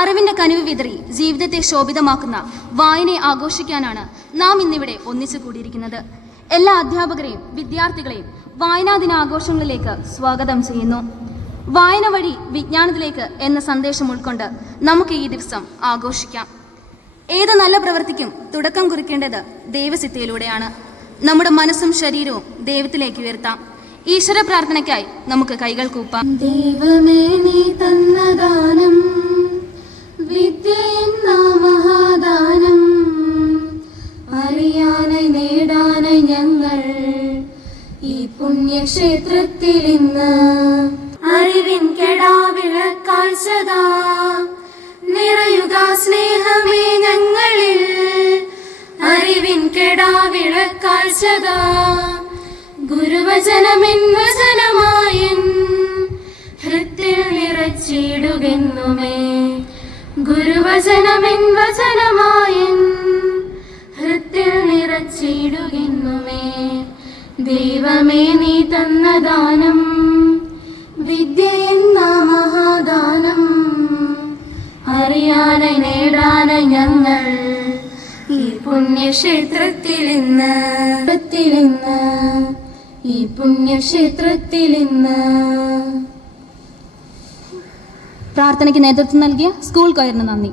അറിവിന്റെ കനിവ് വിതറി ജീവിതത്തെ ശോഭിതമാക്കുന്ന വായനയെ ആഘോഷിക്കാനാണ് നാം ഇന്നിവിടെ ഒന്നിച്ചു കൂടിയിരിക്കുന്നത്. എല്ലാ അധ്യാപകരെയും വിദ്യാർത്ഥികളെയും വായനാ ദിനാഘോഷങ്ങളിലേക്ക് സ്വാഗതം ചെയ്യുന്നു. വായന വഴി വിജ്ഞാനത്തിലേക്ക് എന്ന സന്ദേശം ഉൾക്കൊണ്ട് നമുക്ക് ഈ ദിവസം ആഘോഷിക്കാം. ഏത് നല്ല പ്രവൃത്തിക്കും തുടക്കം കുറിക്കേണ്ടത് ദൈവസിദ്ധയിലൂടെയാണ്. നമ്മുടെ മനസ്സും ശരീരവും ദൈവത്തിലേക്ക് ഉയർത്താം. ഈശ്വര പ്രാർത്ഥനയ്ക്കായി നമുക്ക് കൈകൾ കൂപ്പാം. ദൈവമേ, നീ തന്ന ദാനം വിദ്യയെന്ന മഹാദാനം അറിയാനായി നേടാനായി ഞങ്ങൾ ഈ പുണ്യക്ഷേത്രത്തിൽ ഇന്ന് അറിവിൻ കെടാവിളക്കായി സദാ നിറയുക സ്നേഹമേ ഞങ്ങളിൽ. അറിവിൻ കെടാവിളക്കായി സദാ ഗുരുവചനമെൻ വചനമായൻ ഹൃത്തിൽ നിറച്ചിടുകെന്നുമേ. ഗുരുവചനമെൻ വചനമായൻ ഹൃത്തിൽ നിറച്ചിടുകെന്നുമേ. ദൈവമേ, നീ തന്ന ദാനം വിദ്യ എന്ന മഹാദാനം അറിയാനായി നേടാനായി ഞങ്ങൾ ഈ പുണ്യക്ഷേത്രത്തിൽ ഇന്ന് ഈ പുണ്യക്ഷേത്രത്തിൽ ഇന്ന്. പ്രാർത്ഥനയ്ക്ക് നേതൃത്വം നൽകിയ സ്കൂൾ കൊയറിന് നന്ദി.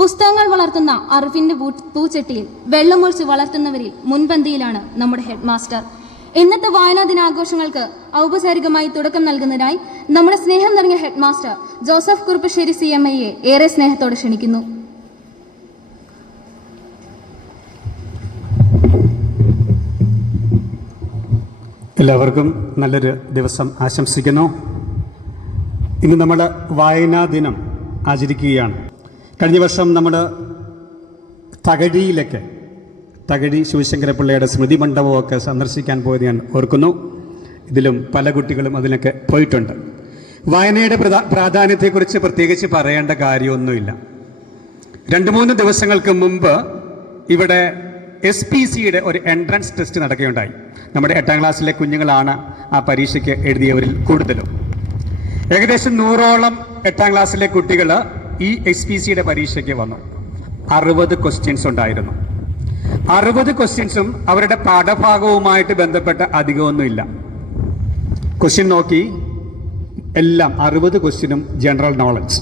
പുസ്തകങ്ങൾ വളർത്തുന്ന അറിവിന്റെ പൂച്ചട്ടിയിൽ വെള്ളമൊഴിച്ച് വളർത്തുന്നവരിൽ മുൻപന്തിയിലാണ് നമ്മുടെ ഹെഡ് മാസ്റ്റർ. ഇന്നത്തെ വായനാ ദിനാഘോഷങ്ങൾക്ക് ഔപചാരികമായി തുടക്കം നൽകുന്നതിനായി നമ്മുടെ സ്നേഹം നിറഞ്ഞ ഹെഡ് മാസ്റ്റർ ജോസഫ് കുറുപ്പശ്ശേരി CMIയെ ഏറെ സ്നേഹത്തോടെ ക്ഷണിക്കുന്നു. എല്ലാവർക്കും നല്ലൊരു ദിവസം ആശംസിക്കുന്നു. ഇന്ന് നമ്മൾ വായനാ ദിനം ആചരിക്കുകയാണ്. കഴിഞ്ഞ വർഷം നമ്മൾ തകഴി ശിവശങ്കരപിള്ളയുടെ സ്മൃതി മണ്ഡപമൊക്കെ സന്ദർശിക്കാൻ പോയത് ഞാൻ ഓർക്കുന്നു. ഇതിലും പല കുട്ടികളും അതിലൊക്കെ പോയിട്ടുണ്ട്. വായനയുടെ പ്രാധാന്യത്തെക്കുറിച്ച് പ്രത്യേകിച്ച് പറയേണ്ട കാര്യമൊന്നുമില്ല. 2-3 ദിവസങ്ങൾക്ക് മുമ്പ് ഇവിടെ SPCയുടെ ഒരു എൻട്രൻസ് ടെസ്റ്റ് നടക്കുകയുണ്ടായി. നമ്മുടെ 8ാം ക്ലാസ്സിലെ കുഞ്ഞുങ്ങളാണ് ആ പരീക്ഷയ്ക്ക് എഴുതിയവരിൽ കൂടുതലും. ഏകദേശം 100ഓളം 8ാം ക്ലാസ്സിലെ കുട്ടികൾ ഈ SPCയുടെ പരീക്ഷയ്ക്ക് വന്നു. 60 ക്വസ്റ്റ്യൻസ് ഉണ്ടായിരുന്നു. 60 ക്വസ്റ്റ്യൻസും അവരുടെ പാഠഭാഗവുമായിട്ട് ബന്ധപ്പെട്ട അധികമൊന്നുമില്ല. ക്വസ്റ്റ്യൻ നോക്കി, എല്ലാം 60 ക്വസ്റ്റ്യനും ജനറൽ നോളജ്.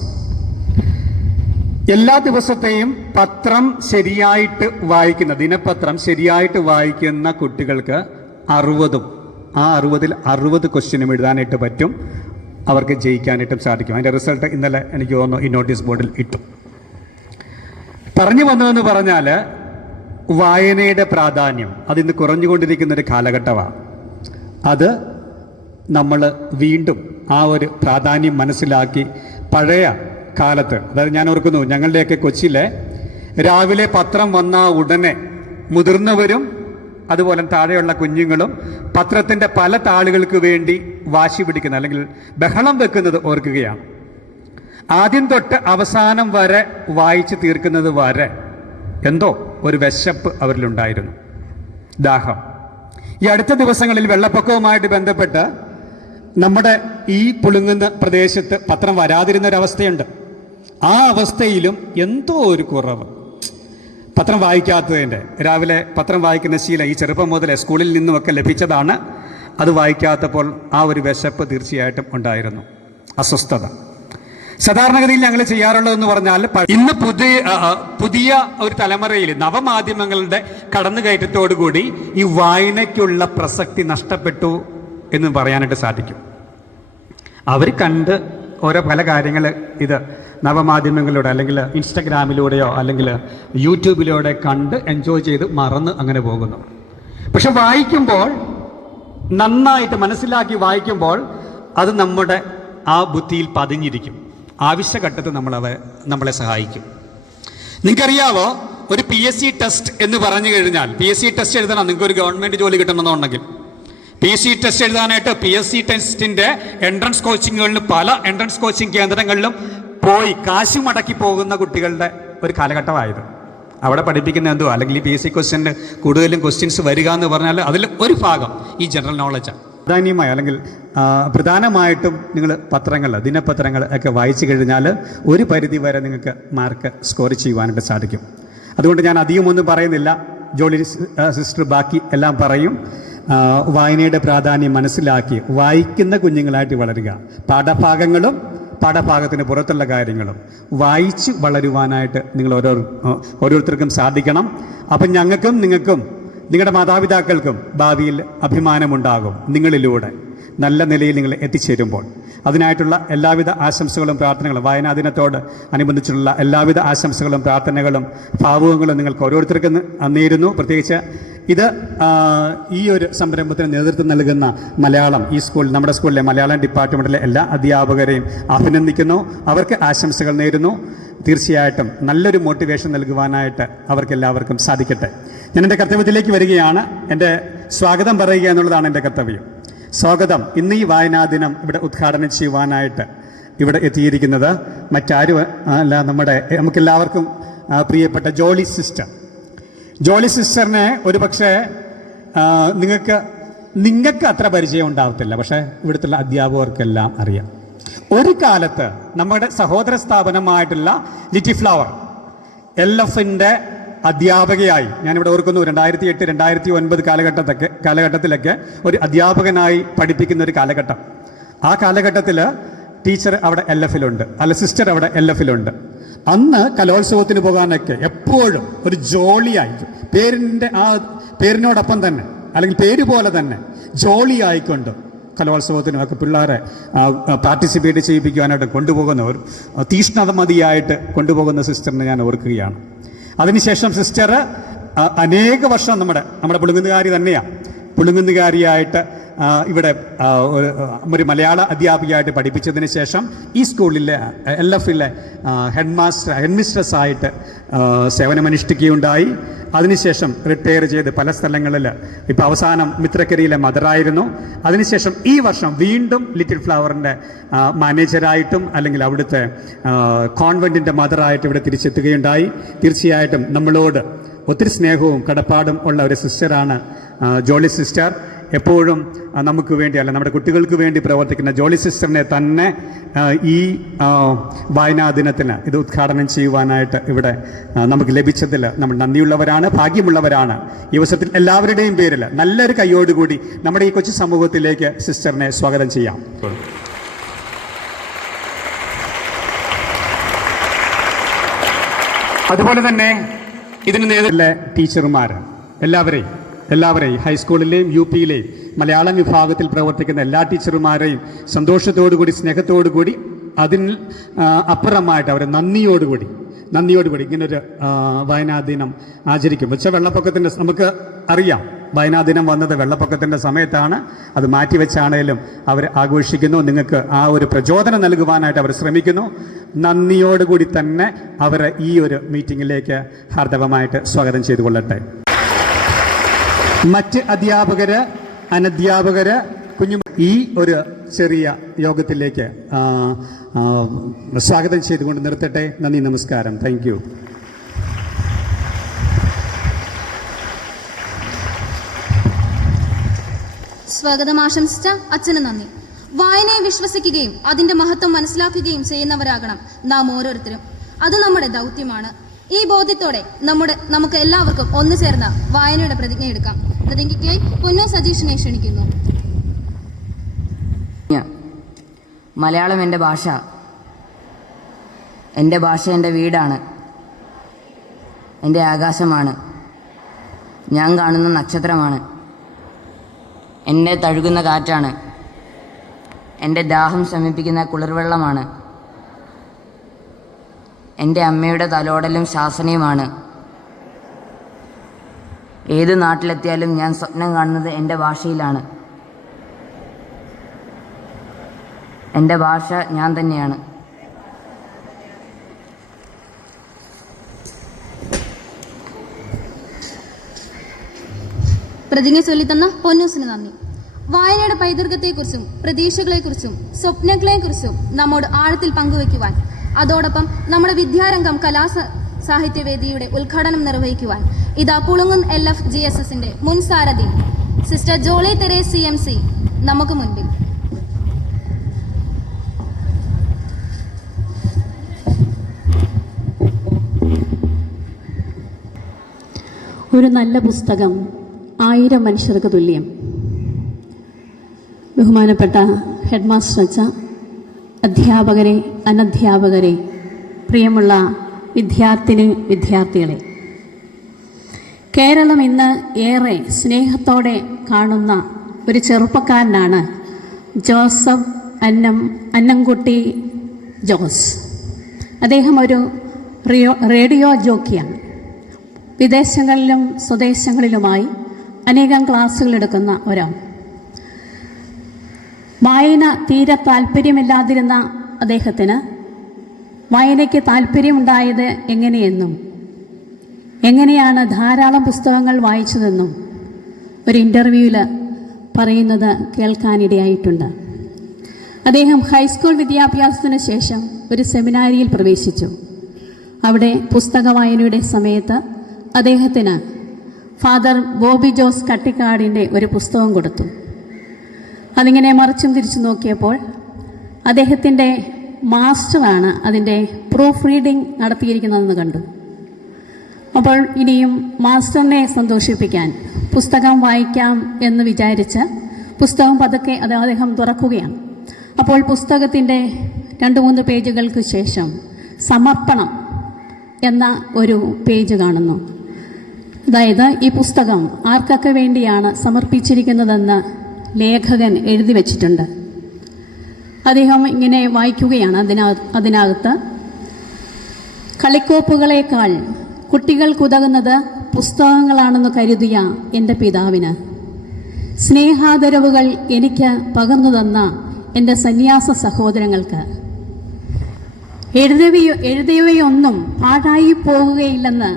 എല്ലാ ദിവസത്തെയും പത്രം ശരിയായിട്ട് വായിക്കുന്ന, ദിനപത്രം ശരിയായിട്ട് വായിക്കുന്ന കുട്ടികൾക്ക് 60ൽ 60 ക്വസ്റ്റ്യനും എഴുതാനായിട്ട് പറ്റും. അവർക്ക് ജയിക്കാനായിട്ടും സാധിക്കും. അതിൻ്റെ റിസൾട്ട് ഇന്നലെ എനിക്ക് തോന്നുന്നു ഈ നോട്ടീസ് ബോർഡിൽ ഇട്ടു. പറഞ്ഞു വന്നതെന്ന് പറഞ്ഞാൽ വായനയുടെ പ്രാധാന്യം അതിന്ന് കുറഞ്ഞുകൊണ്ടിരിക്കുന്നൊരു കാലഘട്ടമാണ്. അത് നമ്മൾ വീണ്ടും ആ ഒരു പ്രാധാന്യം മനസ്സിലാക്കി പഴയ കാലത്ത്, അതായത് ഞാൻ ഓർക്കുന്നു ഞങ്ങളുടെയൊക്കെ കൊച്ചിയിലെ രാവിലെ പത്രം വന്ന ഉടനെ മുതിർന്നവരും അതുപോലെ താഴെയുള്ള കുഞ്ഞുങ്ങളും പത്രത്തിൻ്റെ പല താളുകൾക്ക് വേണ്ടി വാശി പിടിക്കുന്ന അല്ലെങ്കിൽ ബഹളം വെക്കുന്നത് ഓർക്കുകയാണ്. ആദ്യം തൊട്ട് അവസാനം വരെ വായിച്ച് തീർക്കുന്നത് വരെ എന്തോ ഒരു വിശപ്പ് അവരിലുണ്ടായിരുന്നു, ദാഹം. ഈ അടുത്ത ദിവസങ്ങളിൽ വെള്ളപ്പൊക്കവുമായിട്ട് ബന്ധപ്പെട്ട് നമ്മുടെ ഈ പുളുങ്ങുന്ന പ്രദേശത്ത് പത്രം വരാതിരുന്നൊരവസ്ഥയുണ്ട്. ആ അവസ്ഥയിലും എന്തോ ഒരു കുറവ് പത്രം വായിക്കാത്തതിൻ്റെ. രാവിലെ പത്രം വായിക്കുന്ന ശീലം ഈ ചെറുപ്പം മുതലേ സ്കൂളിൽ നിന്നുമൊക്കെ ലഭിച്ചതാണ്. അത് വായിക്കാത്തപ്പോൾ ആ ഒരു വിശപ്പ് തീർച്ചയായിട്ടും ഉണ്ടായിരുന്നു, അസ്വസ്ഥത. സാധാരണഗതിയിൽ ഞങ്ങൾ ചെയ്യാറുള്ളതെന്ന് പറഞ്ഞാൽ ഇന്ന് പുതിയ ഒരു തലമുറയിൽ നവമാധ്യമങ്ങളുടെ കടന്നുകയറ്റത്തോടുകൂടി ഈ വായനയ്ക്കുള്ള പ്രസക്തി നഷ്ടപ്പെട്ടു എന്ന് പറയാനായിട്ട് സാധിക്കും. അവർ കണ്ട് ഓരോ പല കാര്യങ്ങൾ ഇത് നവമാധ്യമങ്ങളിലൂടെ അല്ലെങ്കിൽ ഇൻസ്റ്റഗ്രാമിലൂടെയോ അല്ലെങ്കിൽ യൂട്യൂബിലൂടെ കണ്ട് എൻജോയ് ചെയ്ത് മറന്ന് അങ്ങനെ പോകുന്നു. പക്ഷെ വായിക്കുമ്പോൾ, നന്നായിട്ട് മനസ്സിലാക്കി വായിക്കുമ്പോൾ അത് നമ്മുടെ ആ ബുദ്ധിയിൽ പതിഞ്ഞിരിക്കും. ആവശ്യഘട്ടത്തിൽ നമ്മളെ സഹായിക്കും. നിങ്ങൾക്കറിയാവോ, ഒരു PSC ടെസ്റ്റ് എന്ന് പറഞ്ഞു കഴിഞ്ഞാൽ, PSC ടെസ്റ്റ് എഴുതണം, നിങ്ങൾക്കൊരു ഗവൺമെൻറ് ജോലി കിട്ടണമെന്നുണ്ടെങ്കിൽ PSC ടെസ്റ്റ് എഴുതാനായിട്ട് PSC ടെസ്റ്റിൻ്റെ എൻട്രൻസ് കോച്ചിങ്ങുകളിൽ പല എൻട്രൻസ് കോച്ചിങ് കേന്ദ്രങ്ങളിലും പോയി കാശ് മടക്കി പോകുന്ന കുട്ടികളുടെ ഒരു കാലഘട്ടമായത്. അവിടെ പഠിപ്പിക്കുന്ന അല്ലെങ്കിൽ ഈ PSC ക്വസ്റ്റ്യന് കൂടുതലും ക്വസ്റ്റ്യൻസ് വരിക എന്ന് പറഞ്ഞാൽ അതിൽ ഒരു ഭാഗം ഈ ജനറൽ നോളജാണ്. പ്രാധാന്യമായി അല്ലെങ്കിൽ പ്രധാനമായിട്ടും നിങ്ങൾ പത്രങ്ങൾ, ദിനപത്രങ്ങൾ ഒക്കെ വായിച്ചു കഴിഞ്ഞാൽ ഒരു പരിധി വരെ നിങ്ങൾക്ക് മാർക്ക് സ്കോർ ചെയ്യുവാനായിട്ട് സാധിക്കും. അതുകൊണ്ട് ഞാൻ അധികമൊന്നും പറയുന്നില്ല. ജോളി സിസ്റ്റർ ബാക്കി എല്ലാം പറയും. വായനയുടെ പ്രാധാന്യം മനസ്സിലാക്കി വായിക്കുന്ന കുഞ്ഞുങ്ങളായിട്ട് വളരുക. പാഠഭാഗങ്ങളും പാഠഭാഗത്തിന് പുറത്തുള്ള കാര്യങ്ങളും വായിച്ച് വളരുവാനായിട്ട് നിങ്ങൾ ഓരോരുത്തർക്കും സാധിക്കണം. അപ്പം ഞങ്ങൾക്കും നിങ്ങൾക്കും നിങ്ങളുടെ മാതാപിതാക്കൾക്കും ഭാവിയിൽ അഭിമാനമുണ്ടാകും നിങ്ങളിലൂടെ നല്ല നിലയിൽ നിങ്ങൾ എത്തിച്ചേരുമ്പോൾ. അതിനായിട്ടുള്ള എല്ലാവിധ ആശംസകളും പ്രാർത്ഥനകളും, വായനാ ദിനത്തോട് അനുബന്ധിച്ചുള്ള എല്ലാവിധ ആശംസകളും പ്രാർത്ഥനകളും ഭാവുകങ്ങളും നിങ്ങൾക്ക് ഓരോരുത്തർക്കും നേരുന്നു. പ്രത്യേകിച്ച് ഇത് ഈ ഒരു സംരംഭത്തിന് നേതൃത്വം നൽകുന്ന മലയാളം ഈ സ്കൂൾ, നമ്മുടെ സ്കൂളിലെ മലയാളം ഡിപ്പാർട്ട്മെൻറ്റിലെ എല്ലാ അധ്യാപകരെയും അഭിനന്ദിക്കുന്നു. അവർക്ക് ആശംസകൾ നേരുന്നു. തീർച്ചയായിട്ടും നല്ലൊരു മോട്ടിവേഷൻ നൽകുവാനായിട്ട് അവർക്കെല്ലാവർക്കും സാധിക്കട്ടെ. ഞാൻ എൻ്റെ കർത്തവ്യത്തിലേക്ക് വരികയാണ്. എൻ്റെ സ്വാഗതം പറയുക എന്നുള്ളതാണ് എൻ്റെ കർത്തവ്യം. സ്വാഗതം. ഇന്ന് ഈ വായനാ ദിനം ഇവിടെ ഉദ്ഘാടനം ചെയ്യുവാനായിട്ട് ഇവിടെ എത്തിയിരിക്കുന്നത് മറ്റാരും അല്ല, നമുക്കെല്ലാവർക്കും പ്രിയപ്പെട്ട ജോളി സിസ്റ്റർ. ജോളി സിസ്റ്ററിനെ ഒരു പക്ഷേ നിങ്ങൾക്ക് അത്ര പരിചയം ഉണ്ടാവത്തില്ല, പക്ഷേ ഇവിടുത്തെ അധ്യാപകർക്കെല്ലാം അറിയാം. ഒരു കാലത്ത് നമ്മുടെ സഹോദര സ്ഥാപനമായിട്ടുള്ള ലിറ്റിൽ ഫ്ലവർ LFന്റെ അധ്യാപകയായി ഞാനിവിടെ ഓർക്കുന്നു. 2008, 2009 കാലഘട്ടത്തിലൊക്കെ ഒരു അധ്യാപകനായി പഠിപ്പിക്കുന്ന ഒരു കാലഘട്ടം. ആ കാലഘട്ടത്തിൽ ടീച്ചർ അവിടെ LFലുണ്ട്, സിസ്റ്റർ അവിടെ LFലുണ്ട്. അന്ന് കലോത്സവത്തിന് പോകാനൊക്കെ എപ്പോഴും ഒരു ജോളിയായി, പേരിനോടൊപ്പം തന്നെ അല്ലെങ്കിൽ പേര് പോലെ തന്നെ ജോളിയായിക്കൊണ്ട് കലോത്സവത്തിനുമൊക്കെ പിള്ളേരെ പാർട്ടിസിപ്പേറ്റ് ചെയ്യിപ്പിക്കുവാനായിട്ട് കൊണ്ടുപോകുന്ന ഒരു തീഷ്ണതമതിയായിട്ട് കൊണ്ടുപോകുന്ന സിസ്റ്ററിനെ ഞാൻ ഓർക്കുകയാണ്. അതിനുശേഷം സിസ്റ്റർ അനേക വർഷം നമ്മുടെ പുളുങ്ങുന്നുകാരി തന്നെയാണ്. പുളുങ്ങുന്നുകാരിയായിട്ട് ഇവിടെ ഒരു മലയാള അധ്യാപികയായിട്ട് പഠിപ്പിച്ചതിന് ശേഷം ഈ സ്കൂളിലെ LFലെ ഹെഡ്മിസ്ട്രസ് ആയിട്ട് സേവനമനുഷ്ഠിക്കുകയുണ്ടായി. അതിനുശേഷം റിട്ടയർ ചെയ്ത് പല സ്ഥലങ്ങളിൽ, ഇപ്പോൾ അവസാനം മിത്രക്കരിയിലെ മദറായിരുന്നു. അതിനുശേഷം ഈ വർഷം വീണ്ടും ലിറ്റിൽ ഫ്ലവറിൻ്റെ മാനേജരായിട്ടും അല്ലെങ്കിൽ അവിടുത്തെ കോൺവെൻറ്റിൻ്റെ മദറായിട്ട് ഇവിടെ തിരിച്ചെത്തുകയുണ്ടായി. തീർച്ചയായിട്ടും നമ്മളോട് ഒത്തിരി സ്നേഹവും കടപ്പാടും ഉള്ള ഒരു സിസ്റ്ററാണ് ജോളി സിസ്റ്റർ. എപ്പോഴും നമുക്ക് വേണ്ടി അല്ല, നമ്മുടെ കുട്ടികൾക്ക് വേണ്ടി പ്രവർത്തിക്കുന്ന ജോളി സിസ്റ്ററിനെ തന്നെ ഈ വായനാ ദിനത്തിന് ഇത് ഉദ്ഘാടനം ചെയ്യുവാനായിട്ട് ഇവിടെ നമുക്ക് ലഭിച്ചതിൽ നമ്മൾ നന്ദിയുള്ളവരാണ്, ഭാഗ്യമുള്ളവരാണ്. ഈ ദിവസത്തിൽ എല്ലാവരുടെയും പേരിൽ നല്ലൊരു കൈയോടുകൂടി നമ്മുടെ ഈ കൊച്ചു സമൂഹത്തിലേക്ക് സിസ്റ്ററിനെ സ്വാഗതം ചെയ്യാം. അതുപോലെ തന്നെ ഇതിന് നേതൃത്വത്തിലെ ടീച്ചർമാർ എല്ലാവരെയും ഹൈസ്കൂളിലെയും UPയിലെയും മലയാളം വിഭാഗത്തിൽ പ്രവർത്തിക്കുന്ന എല്ലാ ടീച്ചർമാരെയും സന്തോഷത്തോടുകൂടി സ്നേഹത്തോടുകൂടി അതിന് അപ്പുറമായിട്ട് അവരെ നന്ദിയോടുകൂടി ഇങ്ങനൊരു വായനാ ദിനം ആചരിക്കും. വെച്ചാൽ വെള്ളപ്പൊക്കത്തിൻ്റെ, നമുക്ക് അറിയാം വായനാ ദിനം വന്നത് വെള്ളപ്പൊക്കത്തിൻ്റെ സമയത്താണ്. അത് മാറ്റിവെച്ചാണേലും അവർ ആഘോഷിക്കുന്നു. നിങ്ങൾക്ക് ആ ഒരു പ്രചോദനം നൽകുവാനായിട്ട് അവർ ശ്രമിക്കുന്നു. നന്ദിയോടുകൂടി തന്നെ അവരെ ഈ ഒരു മീറ്റിങ്ങിലേക്ക് ഹാർദവമായിട്ട് സ്വാഗതം ചെയ്തുകൊള്ളട്ടെ. മറ്റ് അധ്യാപകര്, അനധ്യാപകര്, ഈ ഒരു ചെറിയ യോഗത്തിലേക്ക് സ്വാഗതം ചെയ്തുകൊണ്ട് നിർത്തട്ടെ. നന്ദി, നമസ്കാരം. Thank you. സ്വാഗതം ആശംസിച്ച അച്ഛന് നന്ദി. വായനയെ വിശ്വസിക്കുകയും അതിന്റെ മഹത്വം മനസ്സിലാക്കുകയും ചെയ്യുന്നവരാകണം നാം ഓരോരുത്തരും. അത് നമ്മുടെ ദൗത്യമാണ്. ഈ ബോധ്യത്തോടെ നമുക്ക് എല്ലാവർക്കും ഒന്നു ചേർന്ന് വായനയുടെ പ്രതിജ്ഞ എടുക്കാം. പ്രതിജ്ഞയ്ക്കായി പൊന്നു സജീഷിനെ ക്ഷണിക്കുന്നു. മലയാളം എൻ്റെ ഭാഷ. എൻ്റെ ഭാഷ എൻ്റെ വീടാണ്, എൻ്റെ ആകാശമാണ്, ഞാൻ കാണുന്ന നക്ഷത്രമാണ്, എന്നെ തഴുകുന്ന കാറ്റാണ്, എൻ്റെ ദാഹം ശമിപ്പിക്കുന്ന കുളിർവെള്ളമാണ്, എൻ്റെ അമ്മയുടെ തലോടലും ശാസനയുമാണ്. ഏത് നാട്ടിലെത്തിയാലും ഞാൻ സ്വപ്നം കാണുന്നത് എൻ്റെ ഭാഷയിലാണ്. എൻ്റെ ഭാഷ ഞാൻ തന്നെയാണ്. പ്രതിജ്ഞ ചൊല്ലിത്തന്ന പൊന്നൂസിന് നന്ദി. വായനയുടെ പൈതൃകത്തെക്കുറിച്ചും പ്രതീക്ഷകളെക്കുറിച്ചും സ്വപ്നങ്ങളെക്കുറിച്ചും നമ്മോട് ആഴത്തിൽ പങ്കുവയ്ക്കുവാൻ, അതോടൊപ്പം നമ്മുടെ വിദ്യാരംഗം സാഹിത്യവേദിയുടെ ഉദ്ഘാടനം നിർവഹിക്കുവാൻ ഇതാ പുളുങ്ങും LF GSSന്റെ മുൻ സാരഥി സിസ്റ്റർ ജോളി തെരേസ് CMC നമുക്ക് മുൻപിൽ. ഒരു നല്ല പുസ്തകം 1000 മനുഷ്യർക്ക് തുല്യം. ബഹുമാനപ്പെട്ട ഹെഡ് മാസ്റ്റർ അച്ഛ, അധ്യാപകരെ, അനധ്യാപകരെ, പ്രിയമുള്ള വിദ്യാർത്ഥികളെ, കേരളം ഇന്ന് ഏറെ സ്നേഹത്തോടെ കാണുന്ന ഒരു ചെറുപ്പക്കാരനാണ് ജോസഫ് അന്നംകുട്ടി ജോസ്. അദ്ദേഹം ഒരു റേഡിയോ ജോക്കിയാണ്. വിദേശങ്ങളിലും സ്വദേശങ്ങളിലുമായി അനേകം ക്ലാസ്സുകൾ എടുക്കുന്ന ഒരാൾ. വായന തീരെ താല്പര്യമില്ലാതിരുന്ന അദ്ദേഹത്തിന് വായനയ്ക്ക് താല്പര്യമുണ്ടായത് എങ്ങനെയെന്നും എങ്ങനെയാണ് ധാരാളം പുസ്തകങ്ങൾ വായിച്ചതെന്നും ഒരു ഇൻ്റർവ്യൂവിൽ പറയുന്നത് കേൾക്കാനിടയായിട്ടുണ്ട്. അദ്ദേഹം ഹൈസ്കൂൾ വിദ്യാഭ്യാസത്തിന് ശേഷം ഒരു സെമിനാരിയിൽ പ്രവേശിച്ചു. അവിടെ പുസ്തക വായനയുടെ സമയത്ത് അദ്ദേഹത്തിന് ഫാദർ ബോബി ജോസ് കട്ടിക്കാടിൻ്റെ ഒരു പുസ്തകം കൊടുത്തു. അതിങ്ങനെ മറിച്ചും തിരിച്ചു നോക്കിയപ്പോൾ അദ്ദേഹത്തിൻ്റെ മാസ്റ്ററാണ് അതിൻ്റെ പ്രൂഫ് റീഡിംഗ് നടത്തിയിരിക്കുന്നതെന്ന് കണ്ടു. അപ്പോൾ ഇനിയും മാസ്റ്ററിനെ സന്തോഷിപ്പിക്കാൻ പുസ്തകം വായിക്കാം എന്ന് വിചാരിച്ച് പുസ്തകം പതുക്കെ അദ്ദേഹം തുറക്കുകയാണ്. അപ്പോൾ പുസ്തകത്തിൻ്റെ 2-3 പേജുകൾക്ക് ശേഷം സമർപ്പണം എന്ന ഒരു പേജ് കാണുന്നു. അതായത് ഈ പുസ്തകം ആർക്കൊക്കെ വേണ്ടിയാണ് സമർപ്പിച്ചിരിക്കുന്നതെന്ന് ലേഖകൻ എഴുതി വച്ചിട്ടുണ്ട്. അദ്ദേഹം ഇങ്ങനെ വായിക്കുകയാണ്. അതിനകത്ത് കളിക്കോപ്പുകളേക്കാൾ കുട്ടികൾക്കുതകുന്നത് പുസ്തകങ്ങളാണെന്ന് കരുതിയ എൻ്റെ പിതാവിന്, സ്നേഹാദരവുകൾ എനിക്ക് പകർന്നു തന്ന എൻ്റെ സന്യാസ സഹോദരങ്ങൾക്ക്, എഴുതിയവയൊന്നും പാഴായി പോകുകയില്ലെന്ന്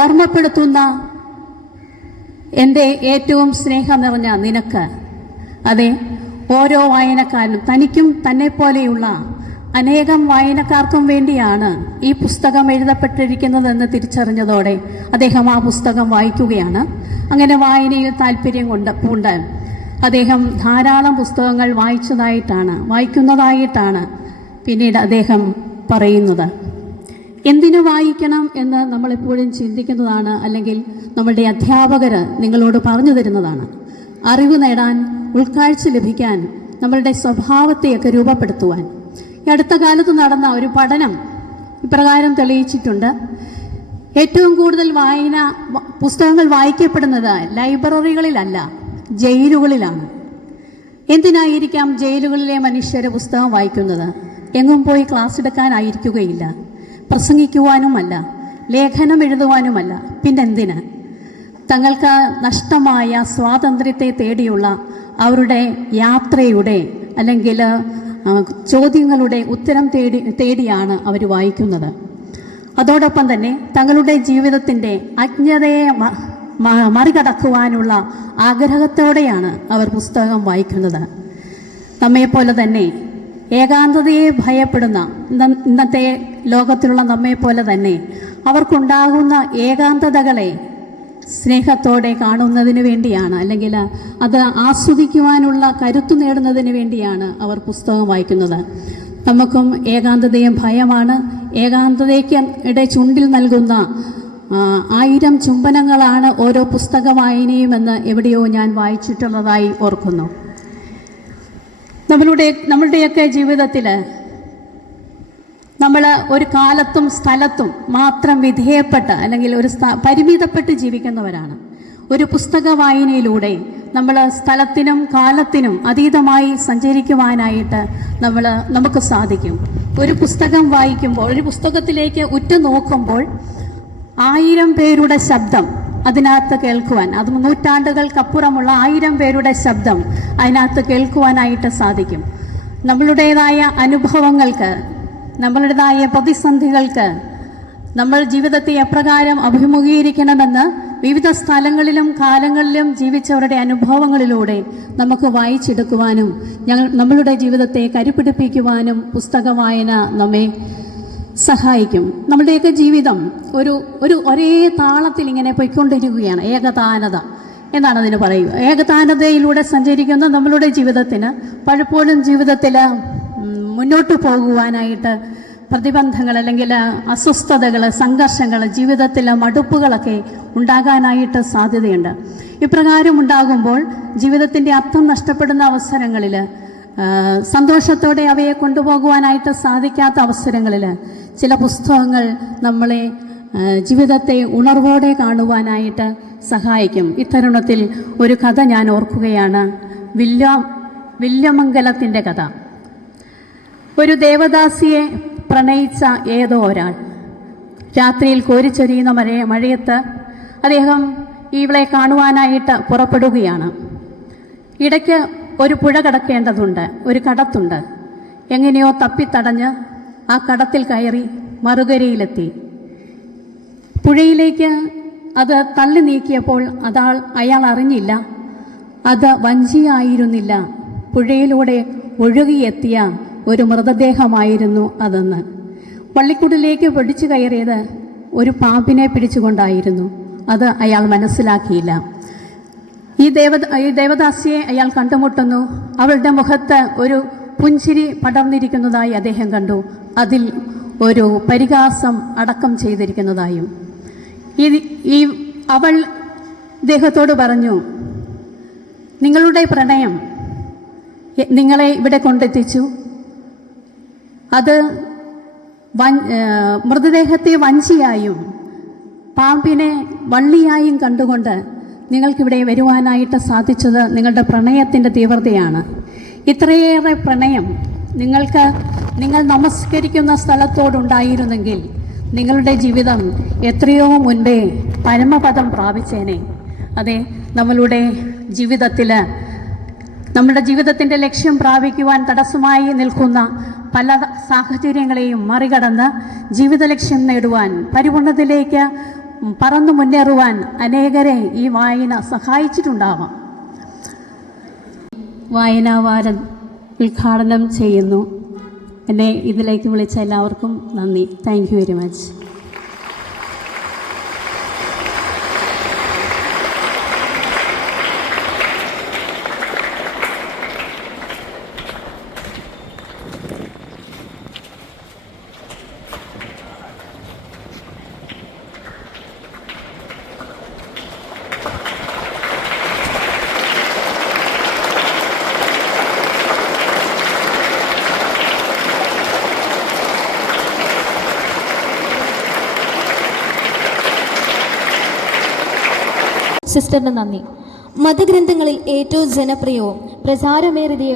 ഓർമ്മപ്പെടുത്തുന്ന എൻ്റെ ഏറ്റവും സ്നേഹം നിറഞ്ഞ നിനക്ക്, അതെ, ഓരോ വായനക്കാരനും തനിക്കും തന്നെപ്പോലെയുള്ള അനേകം വായനക്കാർക്കും വേണ്ടിയാണ് ഈ പുസ്തകം എഴുതപ്പെട്ടിരിക്കുന്നതെന്ന് തിരിച്ചറിഞ്ഞതോടെ അദ്ദേഹം ആ പുസ്തകം വായിക്കുകയാണ്. അങ്ങനെ വായനയിൽ താല്പര്യം പൂണ്ട് അദ്ദേഹം ധാരാളം പുസ്തകങ്ങൾ വായിക്കുന്നതായിട്ടാണ് പിന്നീട് അദ്ദേഹം പറയുന്നത്. എന്തിനു വായിക്കണം എന്ന് നമ്മളെപ്പോഴും ചിന്തിക്കുന്നതാണ്, അല്ലെങ്കിൽ നമ്മളുടെ അധ്യാപകർ നിങ്ങളോട് പറഞ്ഞു തരുന്നതാണ്. അറിവ് നേടാൻ, ഉൾക്കാഴ്ച ലഭിക്കാൻ, നമ്മളുടെ സ്വഭാവത്തെയൊക്കെ രൂപപ്പെടുത്തുവാൻ. ഈ അടുത്ത കാലത്ത് നടന്ന ഒരു പഠനം ഇപ്രകാരം തെളിയിച്ചിട്ടുണ്ട്. ഏറ്റവും കൂടുതൽ പുസ്തകങ്ങൾ വായിക്കപ്പെടുന്നത് ലൈബ്രറികളിലല്ല, ജയിലുകളിലാണ്. എന്തിനായിരിക്കാം ജയിലുകളിലെ മനുഷ്യർ പുസ്തകം വായിക്കുന്നത്? എങ്ങും പോയി ക്ലാസ് എടുക്കാനായിരിക്കുകയില്ല, പ്രസംഗിക്കുവാനുമല്ല, ലേഖനം എഴുതുവാനുമല്ല. പിന്നെന്തിന്? തങ്ങൾക്ക് നഷ്ടമായ സ്വാതന്ത്ര്യത്തെ തേടിയുള്ള അവരുടെ യാത്രയുടെ അല്ലെങ്കിൽ ചോദ്യങ്ങളുടെ ഉത്തരം തേടിയാണ് അവർ വായിക്കുന്നത്. അതോടൊപ്പം തന്നെ തങ്ങളുടെ ജീവിതത്തിൻ്റെ അജ്ഞതയെ മറികടക്കുവാനുള്ള ആഗ്രഹത്തോടെയാണ് അവർ പുസ്തകം വായിക്കുന്നത്. നമ്മെപ്പോലെ തന്നെ ഏകാന്തതയെ ഭയപ്പെടുന്ന ഇന്നത്തെ ലോകത്തിലുള്ള നമ്മെപ്പോലെ തന്നെ അവർക്കുണ്ടാകുന്ന ഏകാന്തതകളെ സ്നേഹത്തോടെ കാണുന്നതിന് വേണ്ടിയാണ്, അല്ലെങ്കിൽ അത് ആസ്വദിക്കുവാനുള്ള കരുത്തു നേടുന്നതിന് വേണ്ടിയാണ് അവർ പുസ്തകം വായിക്കുന്നത്. നമുക്കും ഏകാന്തതയും ഭയമാണ്. ഏകാന്തതയ്ക്ക് ചുണ്ടിൽ നൽകുന്ന 1000 ചുംബനങ്ങളാണ് ഓരോ പുസ്തക വായനയുമെന്ന് എവിടെയോ ഞാൻ വായിച്ചിട്ടുള്ളതായി ഓർക്കുന്നു. നമ്മളുടെയൊക്കെ ജീവിതത്തിൽ നമ്മൾ ഒരു കാലത്തും സ്ഥലത്തും മാത്രം വിധേയപ്പെട്ട് അല്ലെങ്കിൽ ഒരു പരിമിതപ്പെട്ട് ജീവിക്കുന്നവരാണ്. ഒരു പുസ്തക വായനയിലൂടെ നമ്മൾ സ്ഥലത്തിനും കാലത്തിനും അതീതമായി സഞ്ചരിക്കുവാനായിട്ട് നമുക്ക് സാധിക്കും. ഒരു പുസ്തകം വായിക്കുമ്പോൾ, ഒരു പുസ്തകത്തിലേക്ക് ഉറ്റുനോക്കുമ്പോൾ 1000 പേരുടെ ശബ്ദം അതിനകത്ത് കേൾക്കുവാൻ, അതും നൂറ്റാണ്ടുകൾക്കപ്പുറമുള്ള 1000 പേരുടെ ശബ്ദം അതിനകത്ത് കേൾക്കുവാനായിട്ട് സാധിക്കും. നമ്മളുടേതായ അനുഭവങ്ങൾക്ക്, നമ്മളുടേതായ പ്രതിസന്ധികൾക്ക്, നമ്മൾ ജീവിതത്തെ എപ്രകാരം അഭിമുഖീകരിക്കണമെന്ന് വിവിധ സ്ഥലങ്ങളിലും കാലങ്ങളിലും ജീവിച്ചവരുടെ അനുഭവങ്ങളിലൂടെ നമുക്ക് വായിച്ചെടുക്കുവാനും നമ്മളുടെ ജീവിതത്തെ കരുപിടിപ്പിക്കുവാനും പുസ്തക വായന നമ്മെ സഹായിക്കും. നമ്മളുടെയൊക്കെ ജീവിതം ഒരേ താളത്തിൽ ഇങ്ങനെ പോയിക്കൊണ്ടിരിക്കുകയാണ്. ഏകതാനത, എന്നാണ് അതിന് പറയുക. ഏകതാനതയിലൂടെ സഞ്ചരിക്കുന്ന നമ്മളുടെ ജീവിതത്തിന് പലപ്പോഴും ജീവിതത്തിൽ മുന്നോട്ട് പോകുവാനായിട്ട് പ്രതിബന്ധങ്ങൾ അല്ലെങ്കിൽ അസ്വസ്ഥതകൾ, സംഘർഷങ്ങൾ, ജീവിതത്തിലെ മടുപ്പുകളൊക്കെ ഉണ്ടാകാനായിട്ട് സാധ്യതയുണ്ട്. ഇപ്രകാരം ഉണ്ടാകുമ്പോൾ ജീവിതത്തിൻ്റെ അർത്ഥം നഷ്ടപ്പെടുന്ന അവസരങ്ങളിൽ, സന്തോഷത്തോടെ അവയെ കൊണ്ടുപോകുവാനായിട്ട് സാധിക്കാത്ത അവസരങ്ങളിൽ ചില പുസ്തകങ്ങൾ നമ്മളെ ജീവിതത്തെ ഉണർവോടെ കാണുവാനായിട്ട് സഹായിക്കും. ഇത്തരുണത്തിൽ ഒരു കഥ ഞാൻ ഓർക്കുകയാണ്. വില്യമംഗലത്തിൻ്റെ കഥ. ഒരു ദേവദാസിയെ പ്രണയിച്ച ഏതോ ഒരാൾ രാത്രിയിൽ കോരിച്ചൊരിയുന്ന മഴയത്ത് അദ്ദേഹം ഇവളെ കാണുവാനായിട്ട് പുറപ്പെടുകയാണ്. ഇടയ്ക്ക് ഒരു പുഴ കടക്കേണ്ടതുണ്ട്, ഒരു കടത്തുണ്ട്. എങ്ങനെയോ തപ്പിത്തടഞ്ഞ് ആ കടത്തിൽ കയറി മറുകരയിലെത്തി. പുഴയിലേക്ക് അത് തള്ളി നീക്കിയപ്പോൾ അയാൾ അറിഞ്ഞില്ല അത് വഞ്ചിയായിരുന്നില്ല, പുഴയിലൂടെ ഒഴുകിയെത്തിയ ഒരു മൃതദേഹമായിരുന്നു അതെന്ന്. പള്ളിക്കൂടിലേക്ക് പിടിച്ചു കയറിയത് ഒരു പാമ്പിനെ പിടിച്ചുകൊണ്ടായിരുന്നു. അത് അയാൾ മനസ്സിലാക്കിയില്ല. ഈ ദേവദാസിയെ അയാൾ കണ്ടുമുട്ടുന്നു. അവളുടെ മുഖത്ത് ഒരു പുഞ്ചിരി പടർന്നിരിക്കുന്നതായി അദ്ദേഹം കണ്ടു. അതിൽ ഒരു പരിഹാസം അടക്കം ചെയ്തിരിക്കുന്നതായും. അവൾ അദ്ദേഹത്തോട് പറഞ്ഞു, നിങ്ങളുടെ പ്രണയം നിങ്ങളെ ഇവിടെ കൊണ്ടെത്തിച്ചു. അത് മൃതദേഹത്തെ വഞ്ചിയായും പാമ്പിനെ വള്ളിയായും കണ്ടുകൊണ്ട് നിങ്ങൾക്കിവിടെ വരുവാനായിട്ട് സാധിച്ചത് നിങ്ങളുടെ പ്രണയത്തിൻ്റെ തീവ്രതയാണ്. ഇത്രയേറെ പ്രണയം നിങ്ങൾ നമസ്കരിക്കുന്ന സ്ഥലത്തോടുണ്ടായിരുന്നെങ്കിൽ നിങ്ങളുടെ ജീവിതം എത്രയോ മുൻപേ പരമപദം പ്രാപിച്ചേനെ. അതെ, നമ്മുടെ ജീവിതത്തിൻ്റെ ലക്ഷ്യം പ്രാപിക്കുവാൻ തടസ്സമായി നിൽക്കുന്ന പല സാഹചര്യങ്ങളെയും മറികടന്ന് ജീവിത ലക്ഷ്യം നേടുവാൻ, പരിപൂർണതയിലേക്ക് പറന്നു മുന്നേറുവാൻ അനേകരെ ഈ വായന സഹായിച്ചിട്ടുണ്ടാവാം. വായനാവാരം ഉദ്ഘാടനം ചെയ്യുന്നു. എന്നെ ഇതിലേക്ക് വിളിച്ച എല്ലാവർക്കും നന്ദി. Thank you very much. സിസ്റ്ററിന് നന്ദി. മതഗ്രന്ഥങ്ങളിൽ ഏറ്റവും ജനപ്രിയവും പ്രചാരമേറിയ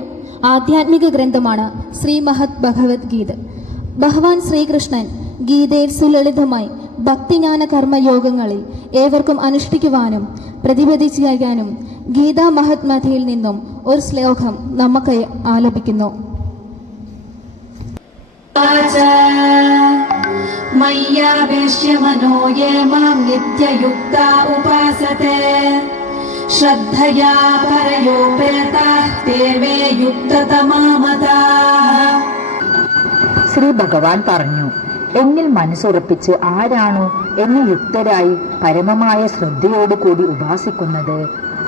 ആധ്യാത്മിക ഗ്രന്ഥമാണ് ശ്രീമഹത് ഭഗവത്ഗീത. ഭഗവാൻ ശ്രീകൃഷ്ണൻ ഗീതയിൽ സുലളിതമായി ഭക്തിജ്ഞാന കർമ്മയോഗങ്ങളിൽ ഏവർക്കും അനുഷ്ഠിക്കുവാനും പ്രതിപദിക്കാനും ഗീതാ മഹത്മതയിൽ നിന്നും ഒരു ശ്ലോകം നമുക്ക് ആലപിക്കുന്നു. മയ്യാവേശ്യ മനോ യേ മാം നിത്യയുക്ത ഉപാസത്തെ ശ്രദ്ധയാ പരയോപേതാഃ തേർവേ യുക്തതമാമതാഃ. ശ്രീ ഭഗവാൻ പറഞ്ഞു, എന്നിൽ മനസ്സുറപ്പിച്ച് ആരാണോ എന്നെ യുക്തരായി പരമമായ ശ്രദ്ധയോടുകൂടി ഉപാസിക്കുന്നത്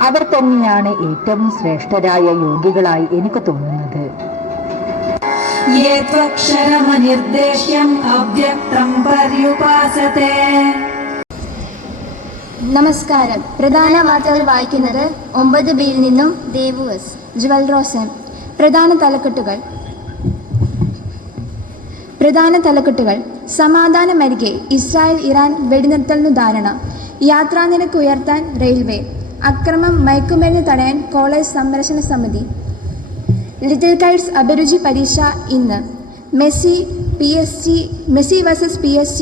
അവർ തന്നെയാണ് ഏറ്റവും ശ്രേഷ്ഠരായ യോഗികളായി എനിക്ക് തോന്നുന്നത്. യേ ത്വക്ഷരമനിർദ്ദേശ്യം അവ്യക്തം പര്യുപാസത്തെ. നമസ്കാരം. പ്രധാന വാർത്തകൾ വായിക്കുന്നത് 9ബിയിൽ നിന്നും ദേവു എസ്. ജുവൽ റോസൻ. പ്രധാന തലക്കെട്ടുകൾ. സമാധാനമരികെ ഇസ്രായേൽ ഇറാൻ വെടിനിർത്തലിനു ധാരണ. യാത്രാനിരക്ക് ഉയർത്താൻ റെയിൽവേ. അക്രമം മയക്കുമരുന്ന് തടയാൻ കോളേജ് സംരക്ഷണ സമിതി. ലിറ്റിൽ കൈറ്റ്സ് അഭിരുചി പരീക്ഷ ഇന്ന്. മെസ്സി വേഴ്സസ് PSG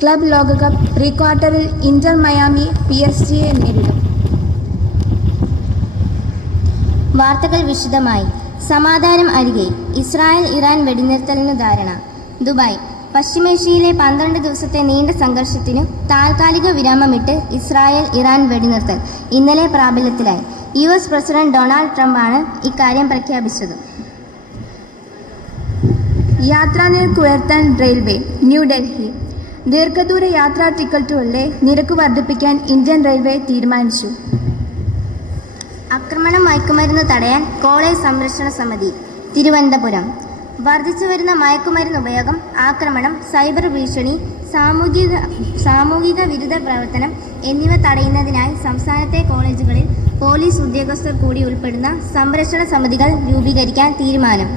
ക്ലബ് ലോകകപ്പ് പ്രീ ക്വാർട്ടറിൽ ഇന്റർ മയാമി PSG-യെ നേരിടും. വാർത്തകൾ വിശദമായി. സമാധാനം അരികെ ഇസ്രായേൽ ഇറാൻ വെടിനിർത്തലിനു ധാരണ. ദുബായ്. പശ്ചിമേഷ്യയിലെ 12 ദിവസത്തെ നീണ്ട സംഘർഷത്തിനു താൽക്കാലിക വിരാമമിട്ട് ഇസ്രായേൽ ഇറാൻ വെടിനിർത്തൽ ഇന്നലെ പ്രാബല്യത്തിലായി. US പ്രസിഡന്റ് ഡൊണാൾഡ് ട്രംപാണ് ഇക്കാര്യം പ്രഖ്യാപിച്ചത്. യാത്രാനിരക്ക് ഉയർത്താൻ റെയിൽവേ. ന്യൂഡൽഹി. ദീർഘദൂര യാത്രാ ടിക്കറ്റുകളുടെ നിരക്ക് വർദ്ധിപ്പിക്കാൻ ഇന്ത്യൻ റെയിൽവേ തീരുമാനിച്ചു. ആക്രമണം മയക്കുമരുന്ന് തടയാൻ കോളേജ് സംരക്ഷണ സമിതി തിരുവനന്തപുരം. വർദ്ധിച്ചുവരുന്ന മയക്കുമരുന്ന് ഉപയോഗം, ആക്രമണം, സൈബർ ഭീഷണി, സാമൂഹിക വിരുദ്ധ പ്രവർത്തനം എന്നിവ തടയുന്നതിനായി സംസ്ഥാനത്തെ കോളേജുകളിൽ പോലീസ് ഉദ്യോഗസ്ഥർ കൂടി ഉൾപ്പെടുന്ന സംരക്ഷണ സമിതികൾ രൂപീകരിക്കാൻ തീരുമാനം.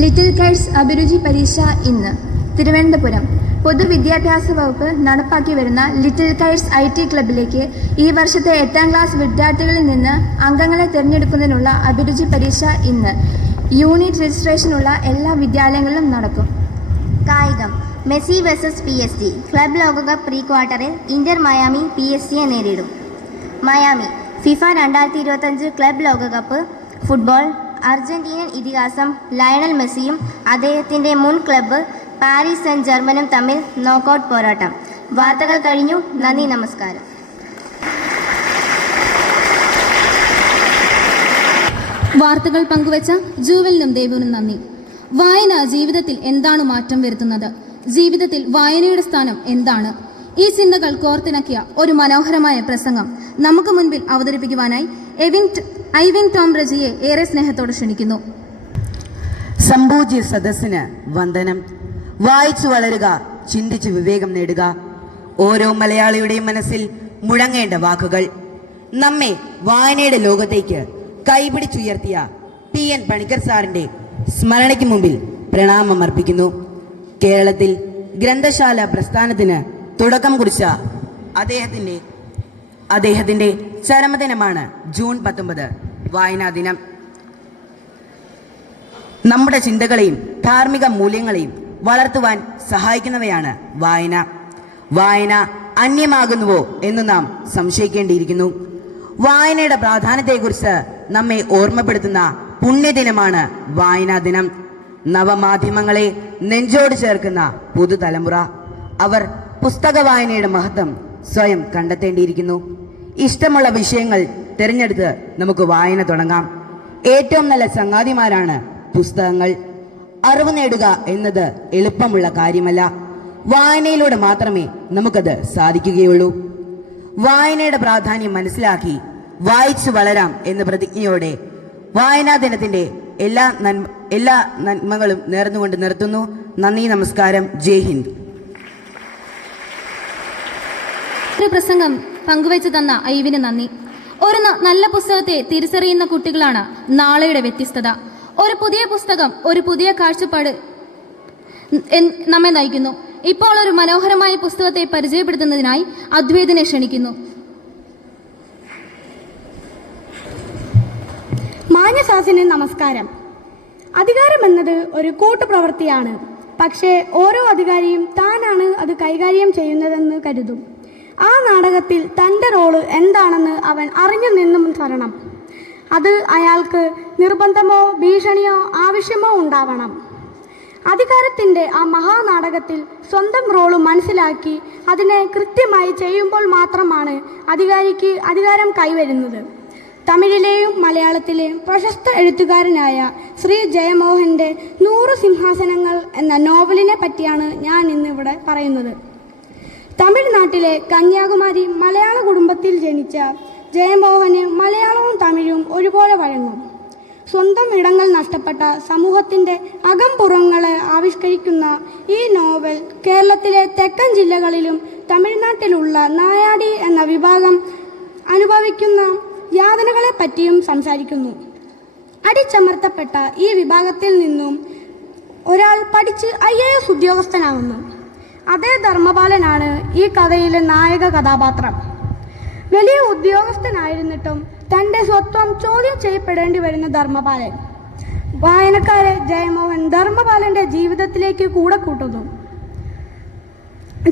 ലിറ്റിൽ കൈറ്റ്സ് അഭിരുചി പരീക്ഷ ഇന്ന്. തിരുവനന്തപുരം. പൊതുവിദ്യാഭ്യാസ വകുപ്പ് നടപ്പാക്കി വരുന്ന ലിറ്റിൽ കൈറ്റ്സ് IT ക്ലബിലേക്ക് ഈ വർഷത്തെ 8ാം ക്ലാസ് വിദ്യാർത്ഥികളിൽ നിന്ന് അംഗങ്ങളെ തിരഞ്ഞെടുക്കുന്നതിനുള്ള അഭിരുചി പരീക്ഷ ഇന്ന്. യൂണിറ്റ് രജിസ്ട്രേഷനുള്ള എല്ലാ വിദ്യാലയങ്ങളിലും നടക്കും. കായികം. Messi versus PSG. ക്ലബ് ലോകകപ്പ് പ്രീ ക്വാർട്ടറിൽ ഇന്റർ മയാമി PSG-യെ നേരിടും. മയാമി. FIFA 2025 ക്ലബ് ലോകകപ്പ് ഫുട്ബോൾ. അർജന്റീനൻ ഇതിഹാസം ലയണൽ മെസ്സിയും അദ്ദേഹത്തിൻ്റെ മുൻ ക്ലബ്ബ് പാരീസ് സെന്റ് ജർമ്മനും തമ്മിൽ നോക്കൌട്ട് പോരാട്ടം. വാർത്തകൾ കഴിഞ്ഞു. നന്ദി, നമസ്കാരം. വാർത്തകൾ പങ്കുവച്ച ജൂവലിനും ദേവുവിനും നന്ദി. വായന ജീവിതത്തിൽ എന്താണ് മാറ്റം വരുത്തുന്നത്? ജീവിതത്തിൽ വായനയുടെ സ്ഥാനം എന്താണ്? ഈ ചിന്തകൾ കോർത്തിണക്കിയ ഒരു മനോഹരമായ പ്രസംഗം നമുക്ക് മുൻപിൽ അവതരിപ്പിക്കുവാനായി ഐവിൻ ടോം റജിയെ ഏറെ സ്നേഹത്തോടെ ക്ഷണിക്കുന്നു. സംപൂജ്യ സദസ്സിന് വന്ദനം. വായിച്ചു വളരുക, ചിന്തിച്ച് വിവേകം നേടുക. ഓരോ മലയാളിയുടെയും മനസ്സിൽ മുഴങ്ങേണ്ട വാക്കുകൾ. നമ്മെ വായനയുടെ ലോകത്തേക്ക് കൈപിടിച്ചുയർത്തിയ TN പണിക്കർ സാറിന്റെ സ്മരണയ്ക്ക് മുമ്പിൽ പ്രണാമം അർപ്പിക്കുന്നു. കേരളത്തിൽ ഗ്രന്ഥശാല പ്രസ്ഥാനത്തിന് തുടക്കം കുറിച്ച അദ്ദേഹത്തിന്റെ ചരമദിനമാണ് ജൂൺ 19, വായനാ ദിനം. നമ്മുടെ ചിന്തകളെയും ധാർമ്മിക മൂല്യങ്ങളെയും വളർത്തുവാൻ സഹായിക്കുന്നവയാണ് വായന. വായന അന്യമാകുന്നുവോ എന്ന് നാം സംശയിക്കേണ്ടിയിരിക്കുന്നു. വായനയുടെ പ്രാധാന്യത്തെക്കുറിച്ച് നമ്മെ ഓർമ്മപ്പെടുത്തുന്ന പുണ്യദിനമാണ് വായനാ ദിനം. നവമാധ്യമങ്ങളെ നെഞ്ചോട് ചേർക്കുന്ന പുതുതലമുറ. അവർ പുസ്തക വായനയുടെ മഹത്വം സ്വയം കണ്ടെത്തേണ്ടിയിരിക്കുന്നു. ഇഷ്ടമുള്ള വിഷയങ്ങൾ തിരഞ്ഞെടുത്ത് നമുക്ക് വായന തുടങ്ങാം. ഏറ്റവും നല്ല ചങ്ങാതിമാരാണ് പുസ്തകങ്ങൾ. അറിവ് നേടുക എന്നത് എളുപ്പമുള്ള കാര്യമല്ല. വായനയിലൂടെ മാത്രമേ നമുക്കത് സാധിക്കുകയുള്ളൂ. വായനയുടെ പ്രാധാന്യം മനസ്സിലാക്കി വായിച്ചു വളരാം എന്ന പ്രതിജ്ഞയോടെ വായനാ ദിനത്തിന്റെ എല്ലാ നന്മകളും നേർന്നുകൊണ്ട് നിർത്തുന്നു. നന്ദി, നമസ്കാരം, ജയ് ഹിന്ദ്. ഒരു പ്രസംഗം പങ്കുവച്ചു തന്ന ഐവിന് നന്ദി. ഒരു നല്ല പുസ്തകത്തെ തിരിച്ചറിയുന്ന കുട്ടികളാണ് നാളെയുടെ വ്യത്യസ്തത. ഒരു പുതിയ പുസ്തകം ഒരു പുതിയ കാഴ്ചപ്പാട് നമ്മെ നയിക്കുന്നു. ഇപ്പോൾ ഒരു മനോഹരമായ പുസ്തകത്തെ പരിചയപ്പെടുത്തുന്നതിനായി അദ്വൈതിനെ ക്ഷണിക്കുന്നു. മാന്യസാസിന് നമസ്കാരം. അധികാരമെന്നത് ഒരു കൂട്ടുപ്രവൃത്തിയാണ്. പക്ഷേ ഓരോ അധികാരിയും താനാണ് അത് കൈകാര്യം ചെയ്യുന്നതെന്ന് കരുതും. ആ നാടകത്തിൽ തൻ്റെ റോള് എന്താണെന്ന് അവൻ അറിഞ്ഞു നിന്നും തരണം. അത് അയാൾക്ക് നിർബന്ധമോ ഭീഷണിയോ ആവശ്യമോ ഉണ്ടാവണം. അധികാരത്തിൻ്റെ ആ മഹാനാടകത്തിൽ സ്വന്തം റോള് മനസ്സിലാക്കി അതിനെ കൃത്യമായി ചെയ്യുമ്പോൾ മാത്രമാണ് അധികാരിക്ക് അധികാരം കൈവരുന്നത്. തമിഴിലെയും മലയാളത്തിലെയും പ്രശസ്ത എഴുത്തുകാരനായ ശ്രീ ജയമോഹൻ്റെ 100 സിംഹാസനങ്ങൾ എന്ന നോവലിനെ പറ്റിയാണ് ഞാൻ ഇന്നിവിടെ പറയുന്നത്. തമിഴ്നാട്ടിലെ കന്യാകുമാരി മലയാള കുടുംബത്തിൽ ജനിച്ച ജയമോഹന് മലയാളവും തമിഴും ഒരുപോലെ വഴങ്ങും. സ്വന്തം ഇടങ്ങൾ നഷ്ടപ്പെട്ട സമൂഹത്തിൻ്റെ അകംപുറങ്ങളെ ആവിഷ്കരിക്കുന്ന ഈ നോവൽ കേരളത്തിലെ തെക്കൻ ജില്ലകളിലും തമിഴ്നാട്ടിലുള്ള നായാടി എന്ന വിഭാഗം അനുഭവിക്കുന്ന യാതനകളെ പറ്റിയും സംസാരിക്കുന്നു. അടിച്ചമർത്തപ്പെട്ട ഈ വിഭാഗത്തിൽ നിന്നും ഒരാൾ പഠിച്ച് IAS ഉദ്യോഗസ്ഥനാകുന്നു. അതേ ധർമ്മപാലനാണ് ഈ കഥയിലെ നായക കഥാപാത്രം. വലിയ ഉദ്യോഗസ്ഥനായിരുന്നിട്ടും തൻ്റെ സ്വത്വം ചോദ്യം ചെയ്യപ്പെടേണ്ടി വരുന്ന ധർമ്മപാലൻ. വായനക്കാരെ ജയമോഹൻ ധർമ്മപാലൻ്റെ ജീവിതത്തിലേക്ക് കൂടെ കൂട്ടുന്നു.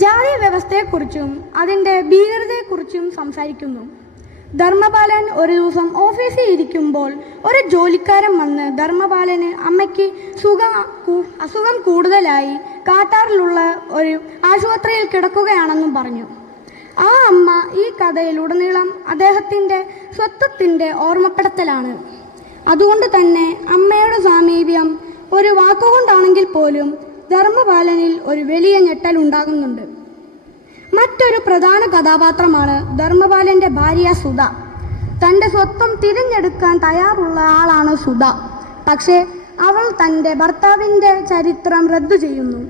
ജാതി വ്യവസ്ഥയെക്കുറിച്ചും അതിൻ്റെ ഭീകരതയെക്കുറിച്ചും സംസാരിക്കുന്നു. ധർമ്മപാലൻ ഒരു ദിവസം ഓഫീസിൽ ഇരിക്കുമ്പോൾ ഒരു ജോലിക്കാരൻ വന്ന് ധർമ്മപാലന് അമ്മയ്ക്ക് അസുഖം കൂടുതലായി കാട്ടാറിലുള്ള ഒരു ആശുപത്രിയിൽ കിടക്കുകയാണെന്നും പറഞ്ഞു. ആ അമ്മ ഈ കഥയിലുടനീളം അദ്ദേഹത്തിൻ്റെ സ്വത്വത്തിൻ്റെ ഓർമ്മപ്പെടുത്തലാണ്. അതുകൊണ്ട് തന്നെ അമ്മയുടെ സാമീപ്യം ഒരു വാക്കുകൊണ്ടാണെങ്കിൽ പോലും ധർമ്മപാലനിൽ ഒരു വലിയ ഞെട്ടൽ ഉണ്ടാകുന്നുണ്ട്. മറ്റൊരു പ്രധാന കഥാപാത്രമാണ് ധർമ്മപാലൻ്റെ ഭാര്യ സുധ. തൻ്റെ സ്വത്വം തിരഞ്ഞെടുക്കാൻ തയ്യാറുള്ള ആളാണ് സുധ. പക്ഷേ അവൾ തൻ്റെ ഭർത്താവിൻ്റെ ചരിത്രം റദ്ദു ചെയ്യുന്നു.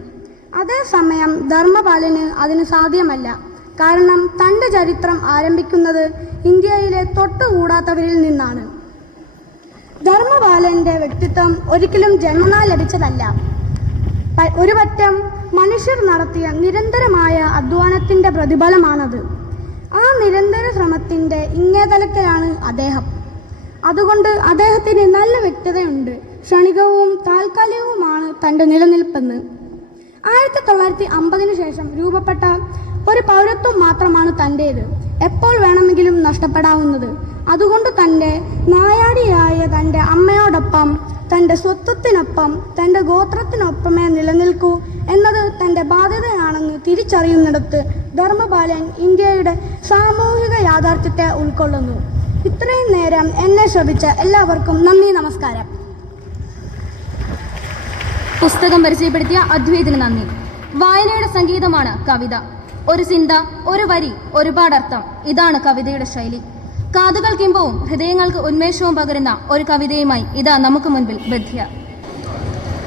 അതേസമയം ധർമ്മപാലന് അതിന് സാധ്യമല്ല. കാരണം തൻ്റെ ചരിത്രം ആരംഭിക്കുന്നത് ഇന്ത്യയിലെ തൊട്ടുകൂടാത്തവരിൽ നിന്നാണ്. ധർമ്മപാലൻ്റെ വ്യക്തിത്വം ഒരിക്കലും ജന്മനാൽ ലഭിച്ചതല്ല. ഒരു പറ്റം മനുഷ്യർ നടത്തിയ നിരന്തരമായ അധ്വാനത്തിൻ്റെ പ്രതിഫലമാണത്. ആ നിരന്തര ശ്രമത്തിൻ്റെ ഇങ്ങേതലക്കലാണ് അദ്ദേഹം. അതുകൊണ്ട് അദ്ദേഹത്തിന് നല്ല വ്യക്തതയുണ്ട്. ക്ഷണികവും താൽക്കാലികവുമാണ് തൻ്റെ നിലനിൽപ്പെന്ന്. 1950 ശേഷം രൂപപ്പെട്ട ഒരു പൗരത്വം മാത്രമാണ് തൻ്റേത്, എപ്പോൾ വേണമെങ്കിലും നഷ്ടപ്പെടാവുന്നത്. അതുകൊണ്ട് തൻ്റെ നായാടിയായ തൻ്റെ അമ്മയോടൊപ്പം, തൻ്റെ സ്വത്വത്തിനൊപ്പം, തൻ്റെ ഗോത്രത്തിനൊപ്പമേ നിലനിൽക്കൂ എന്നത് തൻ്റെ ബാധ്യതയാണെന്ന് തിരിച്ചറിയുന്നിടത്ത് ധർമ്മപാലൻ ഇന്ത്യയുടെ സാമൂഹിക യാഥാർത്ഥ്യത്തെ ഉൾക്കൊള്ളുന്നു. ഇത്രയും നേരം എന്നെ ശ്രമിച്ച എല്ലാവർക്കും നന്ദി, നമസ്കാരം. പുസ്തകം പരിചയപ്പെടുത്തിയ അദ്വൈതിന് നന്ദി. വായനയുടെ സംഗീതമാണ് കവിത. ഒരു ചിന്ത, ഒരു വരി, ഒരുപാട് അർത്ഥം. ഇതാണ് കവിതയുടെ ശൈലി. കാതുകൾക്കിമ്പവും ഹൃദയങ്ങൾക്ക് ഉന്മേഷവും പകരുന്ന ഒരു കവിതയുമായി ഇതാ നമുക്ക് മുൻപിൽ ബദ്ധ്യ.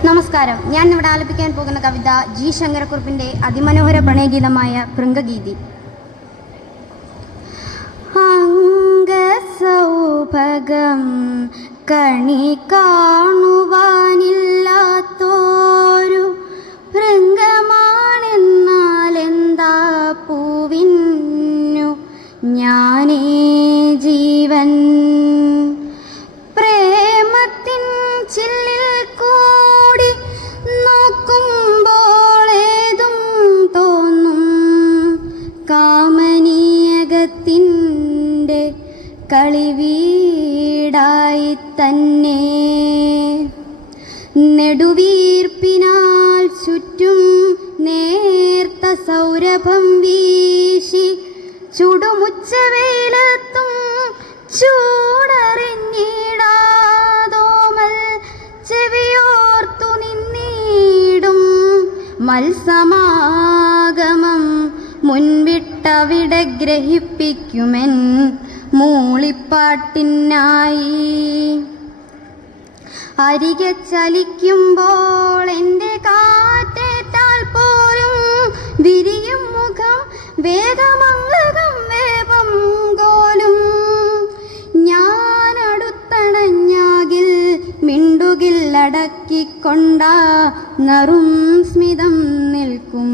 നമസ്കാരം. ഞാൻ ഇവിടെ ആലപിക്കാൻ പോകുന്ന കവിത ജി ശങ്കരക്കുറുപ്പിൻ്റെ അതിമനോഹര പ്രണയഗീതമായ ഭൃംഗഗീതി. അംഗസൗഭഗം കണി കാണുവാനില്ലാത്തോരു ഭൃംഗമാണെന്നാലെന്താ പൂവിന്നു ഞാനേ ജീവൻ. പ്രേമത്തിൻ ചില്ലിൽ കൂടി നോക്കുമ്പോൾ ഏതും തോന്നും കാമനീയകത്തിൻ്റെ കളിവീടായി തന്നെ. നെടുവീർപ്പിനാൽ ചുറ്റും നേർത്ത സൗരഭം വീശി ചുടുമുച്ചവെയിലെത്തും ചൂടറിഞ്ഞിടാതോമൽ ചെവിയോർത്തു നിന്നിടും മത്സമാഗമം മുൻവിട്ടവിടെ ഗ്രഹിപ്പിക്കുമെൻ മൂളിപ്പാട്ടിനായി. അരികെ ചലിക്കുമ്പോൾ എൻ്റെ കാറ്റേറ്റാൽ പോലും വിരിയും മുഖം വേഗമംഗകം വേപം കോലും. ഞാനടുത്തണഞ്ഞാകിൽ മിണ്ടുകിൽ അടക്കിക്കൊണ്ട നറും സ്മിതം നിൽക്കും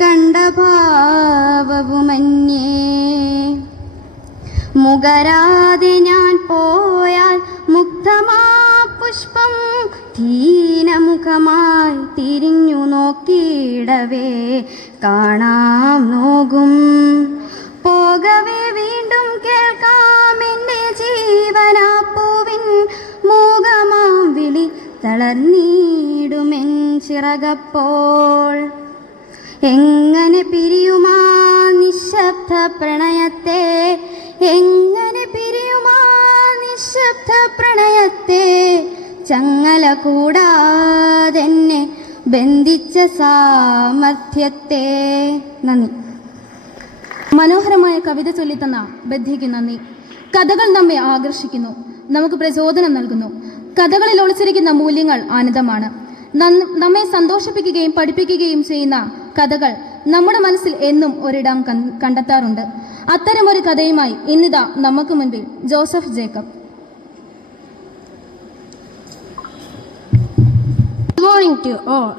കണ്ട ഭാവവുമന്യേ. മുകരാതെ ഞാൻ പോയാൽ മുഗ്ധമാ പുഷ്പം ധീനമുഖമായി തിരിഞ്ഞു നോക്കിയിടവേ കാണാം നോകും. പോകവേ വീണ്ടും കേൾക്കാം എൻ്റെ ജീവനാപ്പൂവിൻ മൂകമാം വിളി തളർന്നിടുമെൻ ചിറകപ്പോൾ. എങ്ങനെ പിരിയുമാ നിശബ്ദ പ്രണയത്തെ, എങ്ങനെ പിരിയുമാ നിശബ്ദ പ്രണയത്തെ, ചങ്ങല കൂടാതെന്നെ ബന്ധിച്ച സാമർഥ്യത്തെ. നന്ദി. മനോഹരമായ കവിത ചൊല്ലിത്തന്ന ബദ്ധ്യയ്ക്ക് നന്ദി. കഥകൾ നമ്മെ ആകർഷിക്കുന്നു, നമുക്ക് പ്രചോദനം നൽകുന്നു. കഥകളിൽ ഒളിച്ചിരിക്കുന്ന മൂല്യങ്ങൾ അനന്തമാണ്. നമ്മെ സന്തോഷിപ്പിക്കുകയും പഠിപ്പിക്കുകയും ചെയ്യുന്ന കഥകൾ നമ്മുടെ മനസ്സിൽ എന്നും ഒരിടം കണ്ടെത്താറുണ്ട്. അത്തരമൊരു കഥയുമായി ഇന്നിതാ നമുക്ക് മുൻപിൽ Joseph Jacob. Good morning to all.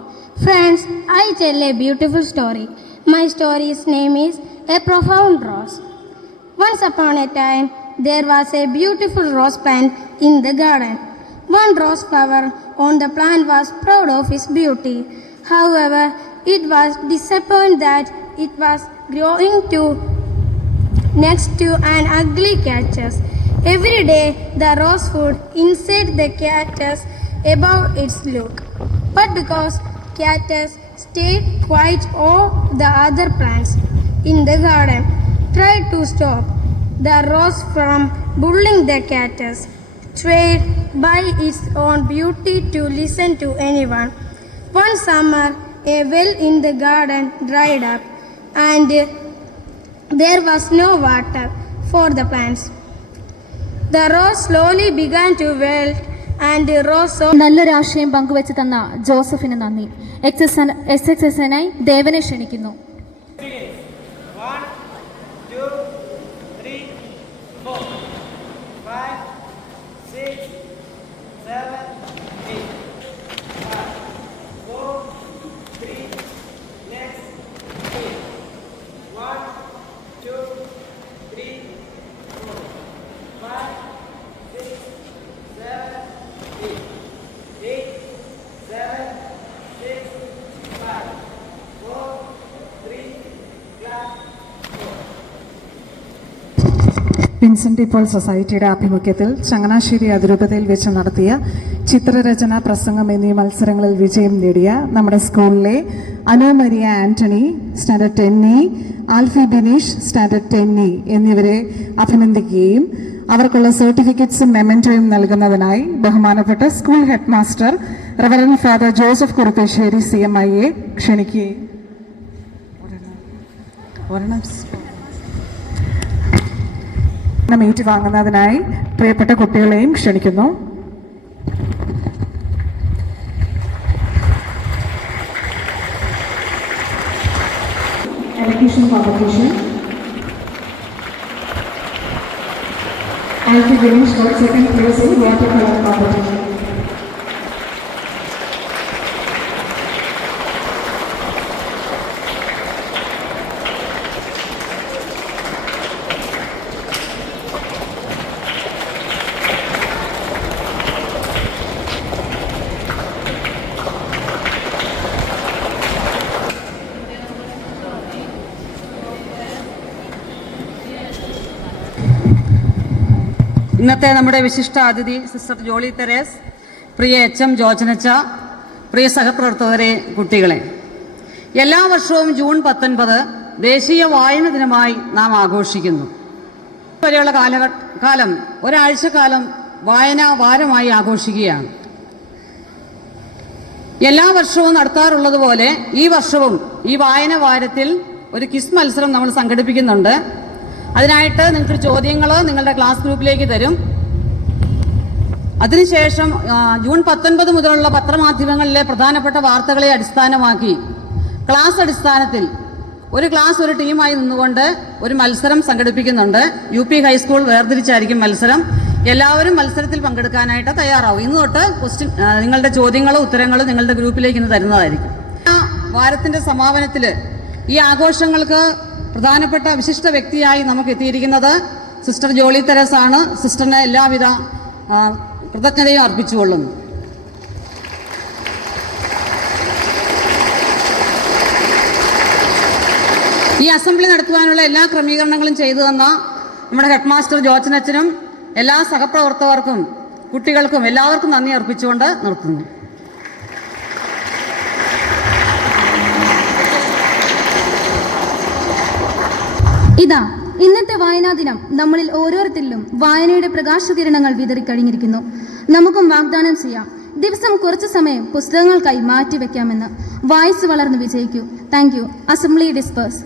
Friends, I tell a beautiful story. My story's name is A Profound Rose. Once upon a time, there was a beautiful rose plant in the garden. One rose flower on the plant was proud of its beauty. However, it was disappointed that it was growing next to an ugly cactus. Every day, the rose would insult the cactus about its look. But because cactus stayed quiet, all the other plants in the garden tried to stop the rose from bullying the cactus, swayed by its own beauty to listen to anyone. One summer, a well in the garden dried up, and there was no water for the plants. The rose slowly began to wilt and rose so. നല്ലൊരാശയം പങ്കുവച്ച് തന്ന ജോസഫിന് നന്ദി. SXSനായി ദേവനെ ക്ഷണിക്കുന്നു. Vincent ഇപ്പോൾ സൊസൈറ്റിയുടെ ആഭിമുഖ്യത്തിൽ ചങ്ങനാശ്ശേരി അതിരൂപതയിൽ വെച്ച് നടത്തിയ ചിത്രരചന, പ്രസംഗം എന്നീ മത്സരങ്ങളിൽ വിജയം നേടിയ നമ്മുടെ സ്കൂളിലെ Anu Maria Antony standard 10E, Alfy Bineesh standard 10E എന്നിവരെ അഭിനന്ദിക്കുകയും അവർക്കുള്ള സർട്ടിഫിക്കറ്റ്സും മെമന്റോയും നൽകുന്നതിനായി ബഹുമാനപ്പെട്ട school headmaster Reverend Father Joseph Kuruppassery CMIയെ ക്ഷണിക്കുകയും ഏറ്റുവാങ്ങുന്നതിനായി പ്രിയപ്പെട്ട കുട്ടികളെയും ക്ഷണിക്കുന്നു. Elocution competition. Alfie Ganesh got second place in watercolor competition. ഇന്നത്തെ നമ്മുടെ വിശിഷ്ട അതിഥി സിസ്റ്റർ ജോളി തെരേസ്, പ്രിയ HM ജോജനച്ച, പ്രിയ സഹപ്രവർത്തകരെ, കുട്ടികളെ, എല്ലാ വർഷവും ജൂൺ 19 ദേശീയ വായന ദിനമായി നാം ആഘോഷിക്കുന്നു. വരെയുള്ള കാലം ഒരാഴ്ചക്കാലം വായനാ വാരമായി ആഘോഷിക്കുകയാണ്. എല്ലാ വർഷവും നടത്താറുള്ളതുപോലെ ഈ വർഷവും ഈ വായന വാരത്തിൽ ഒരു ക്വിസ് മത്സരം നമ്മൾ സംഘടിപ്പിക്കുന്നുണ്ട്. അതിനായിട്ട് നിങ്ങൾക്ക് ചോദ്യങ്ങൾ നിങ്ങളുടെ ക്ലാസ് ഗ്രൂപ്പിലേക്ക് തരും. അതിനുശേഷം ജൂൺ 19 മുതലുള്ള പത്രമാധ്യമങ്ങളിലെ പ്രധാനപ്പെട്ട വാർത്തകളെ അടിസ്ഥാനമാക്കി ക്ലാസ് അടിസ്ഥാനത്തിൽ ഒരു ക്ലാസ് ഒരു ടീമായി നിന്നുകൊണ്ട് ഒരു മത്സരം സംഘടിപ്പിക്കുന്നുണ്ട്. UP ഹൈസ്കൂൾ വേർതിരിച്ചായിരിക്കും മത്സരം. എല്ലാവരും മത്സരത്തിൽ പങ്കെടുക്കാനായിട്ട് തയ്യാറാവും. ഇന്ന് തൊട്ട് നിങ്ങളുടെ ചോദ്യങ്ങളും ഉത്തരങ്ങളും നിങ്ങളുടെ ഗ്രൂപ്പിലേക്ക് ഇന്ന് തരുന്നതായിരിക്കും. വാരത്തിന്റെ സമാപനത്തിൽ ഈ ആഘോഷങ്ങൾക്ക് പ്രധാനപ്പെട്ട വിശിഷ്ട വ്യക്തിയായി നമുക്ക് എത്തിയിരിക്കുന്നത് സിസ്റ്റർ ജോളി തെരേസ് ആണ്. സിസ്റ്ററിന് എല്ലാവിധ കൃതജ്ഞതയും അർപ്പിച്ചുകൊള്ളുന്നു. ഈ അസംബ്ലി നടത്തുവാനുള്ള എല്ലാ ക്രമീകരണങ്ങളും ചെയ്തു തന്ന നമ്മുടെ ഹെഡ് മാസ്റ്റർ ജോർജനച്ചനും എല്ലാ സഹപ്രവർത്തകർക്കും കുട്ടികൾക്കും എല്ലാവർക്കും നന്ദി അർപ്പിച്ചുകൊണ്ട് നിർത്തുന്നു. ഇതാ ഇന്നത്തെ വായനാ ദിനം നമ്മളിൽ ഓരോരുത്തരിലും വായനയുടെ പ്രകാശകിരണങ്ങൾ വിതറിക്കഴിഞ്ഞിരിക്കുന്നു. നമുക്കും വാഗ്ദാനം ചെയ്യാം, ദിവസം കുറച്ചു സമയം പുസ്തകങ്ങൾക്കായി മാറ്റിവെക്കാമെന്ന്. വായിച്ചു വളർന്ന് വിജയിക്കൂ. Thank you. Assembly disperse.